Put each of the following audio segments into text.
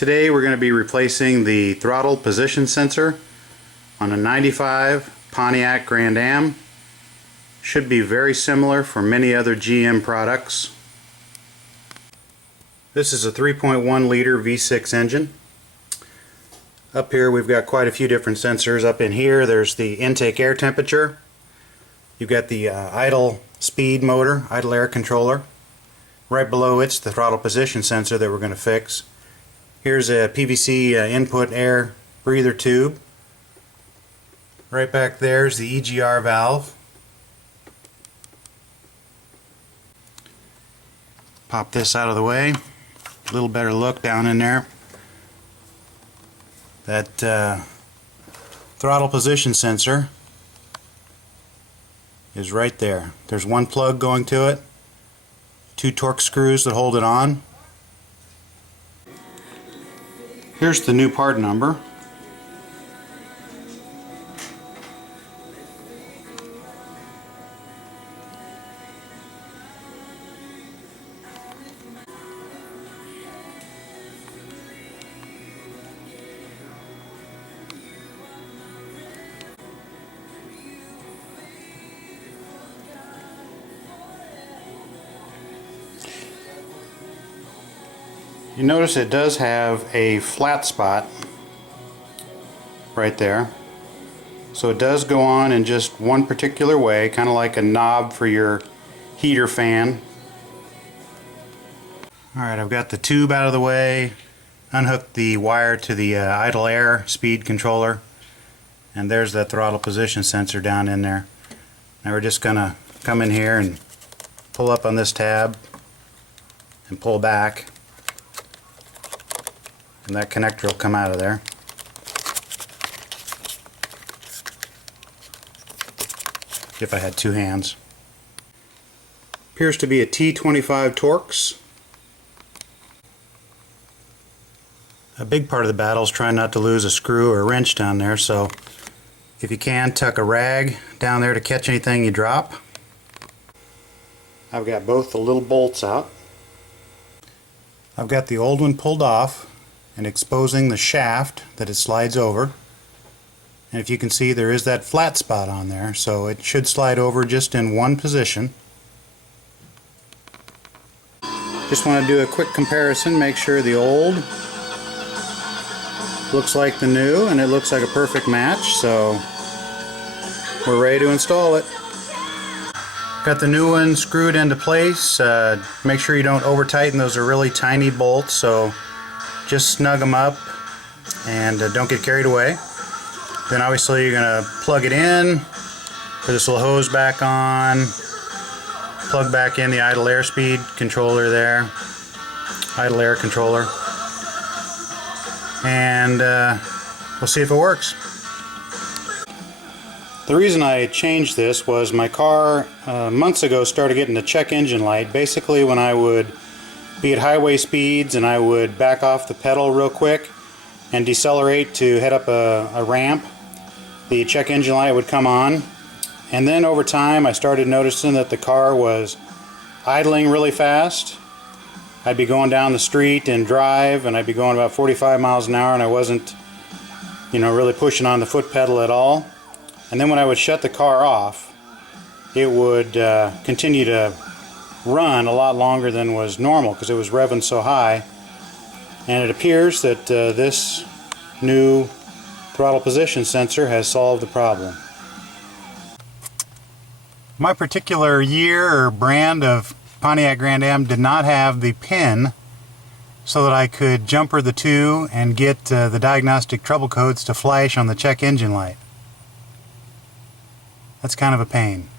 Today we're going to be replacing the throttle position sensor on a 95 Pontiac Grand Am. Should be very similar for many other GM products. This is a 3.1 liter V6 engine. Up here we've got quite a few different sensors. Up in here there's the intake air temperature. You've got the idle speed motor, idle air controller. Right below it's the throttle position sensor that we're going to fix. Here's a PVC input air breather tube. Right back there's the EGR valve. Pop this out of the way. A little better look down in there. That throttle position sensor is right there. There's one plug going to it, two torque screws that hold it on. Here's the new part number. You notice it does have a flat spot right there. So it does go on in just one particular way, kind of like a knob for your heater fan. Alright, I've got the tube out of the way, unhooked the wire to the idle air speed controller, and there's that throttle position sensor down in there. Now we're just going to come in here and pull up on this tab and pull back. And that connector will come out of there. If I had two hands. Appears to be a T25 Torx. A big part of the battle is trying not to lose a screw or a wrench down there, so if you can, tuck a rag down there to catch anything you drop. I've got both the little bolts out. I've got the old one pulled off and exposing the shaft that it slides over. And if you can see, there is that flat spot on there, so it should slide over just in one position. Just want to do a quick comparison, make sure the old looks like the new, and it looks like a perfect match, so we're ready to install it. Got the new one screwed into place. Make sure you don't over tighten, those are really tiny bolts, so just snug them up and don't get carried away. Then obviously you're going to plug it in, put this little hose back on, plug back in the idle airspeed controller there, idle air controller, and we'll see if it works. The reason I changed this was my car months ago started getting the check engine light. Basically when I would be at highway speeds and I would back off the pedal real quick and decelerate to head up a ramp, the check engine light would come on. And then over time I started noticing that the car was idling really fast. I'd be going down the street and drive and I'd be going about 45 miles an hour and I wasn't, really pushing on the foot pedal at all. And then when I would shut the car off, it would continue to run a lot longer than was normal because it was revving so high. And it appears that this new throttle position sensor has solved the problem. My particular year or brand of Pontiac Grand Am did not have the pin so that I could jumper the two and get the diagnostic trouble codes to flash on the check engine light. That's kind of a pain.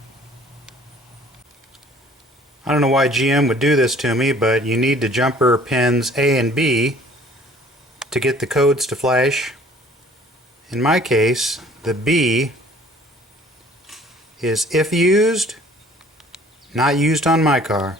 I don't know why GM would do this to me, but you need to jumper pins A and B to get the codes to flash. In my case, the B is if used, not used on my car.